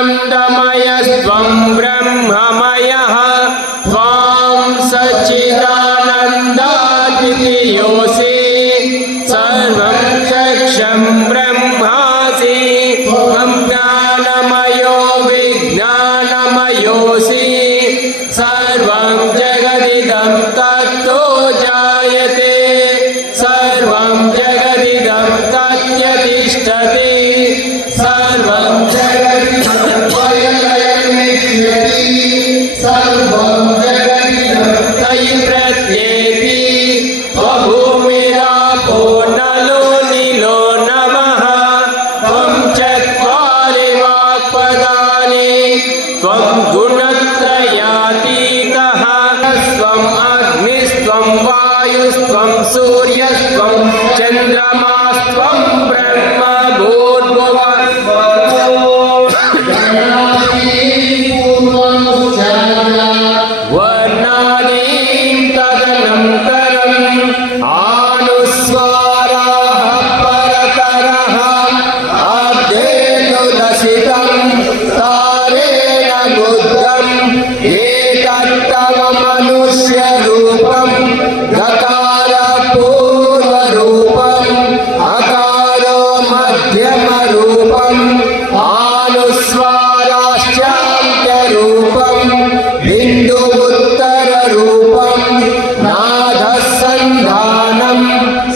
ज्ञानानन्दमयस्त्वं ब्रह्ममयः त्वां सच्चिदानन्दाद्वितीयोऽसि सर्वं चक्षं ब्रह्मासि त्वं ज्ञानमयो विज्ञानमयोऽसि सर्वं जगदिदं तत्तो जायते सर्वं जगदिदं तत्यतिष्ठति सर्वं जगदिदं त्वयैवेति सर्वं जगदिदं तयि प्रत्येति त्वभूमिरापो नलो नीलो नभः त्वं चत्वारि वाक्पदानि त्वं गुणत्रयातीतः स्वम् अग्निस्त्वं वायुस्त्वं सूर्यस्त्वं चन्द्रमास्त्वं ब्रह्म भूर्भुवस्वः वर्णादीं तदनन्तरम् आनुस्वाराः परतरः अध्येनुदशितं तारेण बुद्धम् एतत्तव मनुष्यरूपं गकारपूर्वरूपम् अकारो मध्यमरूपम् आनुस्वाराश्चान्त्यरूपम् बिन्दुवुत्तररूपम् नादः सन्धानं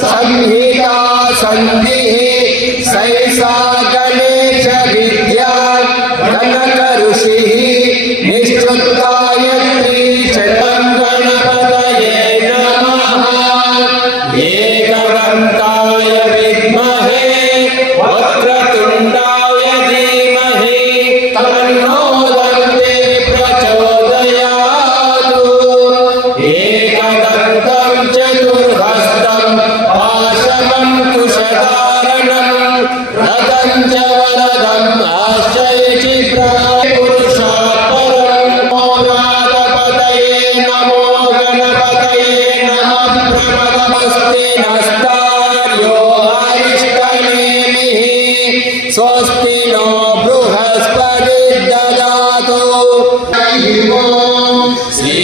संहिता सन्धिः सैषा गणेशविद्या गणकऋषिः निश्चुत्गायत्री शतं गणपतये नमः एकदन्ताय विद्महे वक्रतुण्डाय धीमहि तन्नो दन्ते प्रचोदयात् एकदन्तं चतुर्हस्तं पाशमङ्कुशधारणं रथं च वरदं आश्चर्यचित्राय पुरुषात् परं मोगादपतये नमो गणपतये नमः प्रमदमस्ति नस्तार्यो अरिष्टनेमिः स्वस्ति नो बृहस्पतिर्ददातु श्री